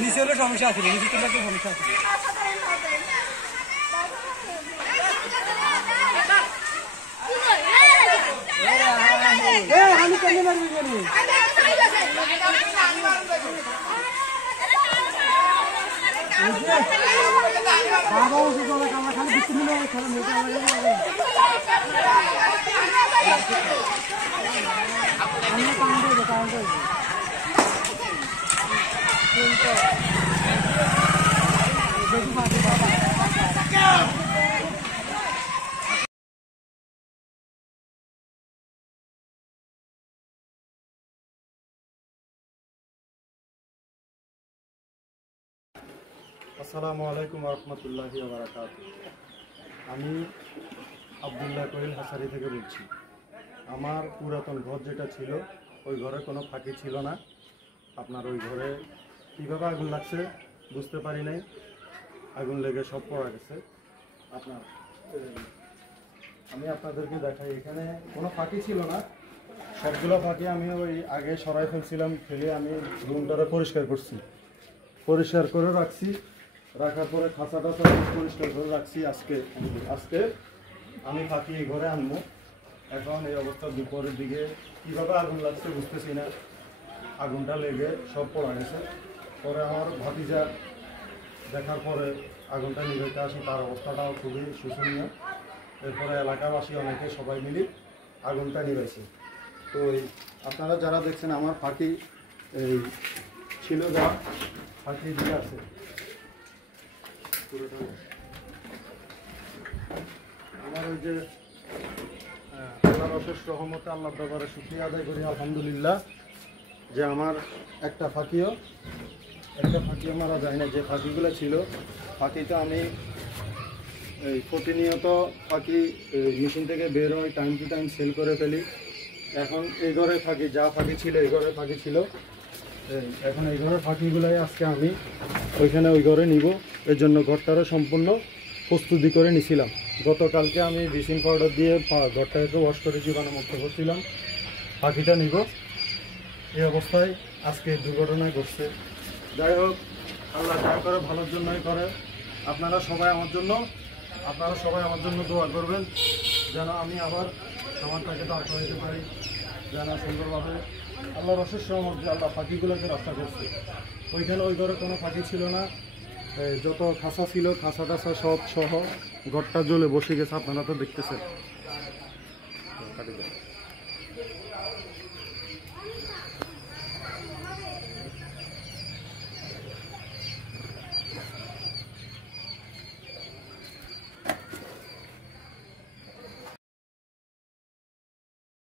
নিচে হলে সমস্যা আছে, নিচে তো সমস্যা আছে। আমি কেন মারবি জানি বাবা ওষুধ আমরা খালি বিক্রি নিয়ে খেলা মেয়েটা আসসালামু আলাইকুম রহমতুল্লাহি ওয়া বারাকাতুহু। আমি আব্দুল্লাহ কোয়েল হাসারি থেকে বলছি। আমার পুরাতন ঘর যেটা ছিল ওই ঘরে কোনো ফাঁকি ছিল না। আপনার ওই ঘরে কীভাবে আগুন লাগছে বুঝতে পারি নাই, আগুন লেগে সব পড়া গেছে। আমি আপনাদেরকে দেখাই, এখানে কোনো ফাঁকি ছিল না, সবগুলো ফাঁকি আমি ওই আগে সরাই ফেলছিলাম, ফেলে আমি রুমটারে পরিষ্কার করছি, পরিষ্কার করে রাখছি। রাখার পরে খাঁচা টাচা পরিষ্কার করে রাখছি। আজকে আমি ফাঁকি এই ঘরে আনবো। এখন এই অবস্থা দুপুরের দিকে কীভাবে আগুন লাগছে বুঝতেছি না, আগুনটা লেগে সব পড়া গেছে। পরে আমার ভাতিজা দেখার পরে আগুনটা নিভাইতে আসি, তার অবস্থাটাও খুবই শোচনীয়। এরপরে এলাকাবাসী অনেকে সবাই মিলে আগুনটা নিভাইছে। তো আপনারা যারা দেখছেন আমার ফাঁকি এই ছিল, যা ফাঁকি দিয়ে আছে আমার ওই যে আল্লাহর অশেষ রহমতে আল্লাহর দরবারে শুকরিয়া আদায় করি আলহামদুলিল্লাহ যে আমার একটা ফাঁকিও মারা যায় না। যে ফাঁকিগুলো ছিল, ফাঁকিটা আমি এই প্রতিনিয়ত ফাঁকি মেশিন থেকে বের হয়, টাইম টু টাইম সেল করে ফেলি। এখন এই ঘরে ফাঁকি, যা ফাঁকি ছিল এই ঘরে ফাঁকি ছিল, এখন এই ঘরের ফাঁকিগুলাই আজকে আমি ওইখানে ওই ঘরে নিব। এর জন্য ঘরটারও সম্পূর্ণ প্রস্তুতি করে নিছিলাম। গতকালকে আমি ব্লিচিং পাউডার দিয়ে ঘরটাকে ওয়াশ করে জীবাণুমুক্ত করছিলাম। পাখিটা নিব, এই অবস্থায় আজকে দুর্ঘটনা ঘটছে। যাই হোক, আল্লাহ যা করে ভালোর জন্যই করে। আপনারা সবাই আমার জন্য দোয়া করবেন যেন আমি আবার খামারটাকে দাঁড় করাইতে পারি, যেন সুন্দরভাবে। আল্লাহর অশেষ রহমত যে আল্লাহ পাখিগুলোকে রক্ষা করছে। ওইখানে ওই ঘরে কোনো পাখি ছিল না, যত খাঁচা ছিল খাঁচা টাচা সব সহ ঘরটা জ্বলে বসে গেছে, আপনারা তো দেখতেছেন।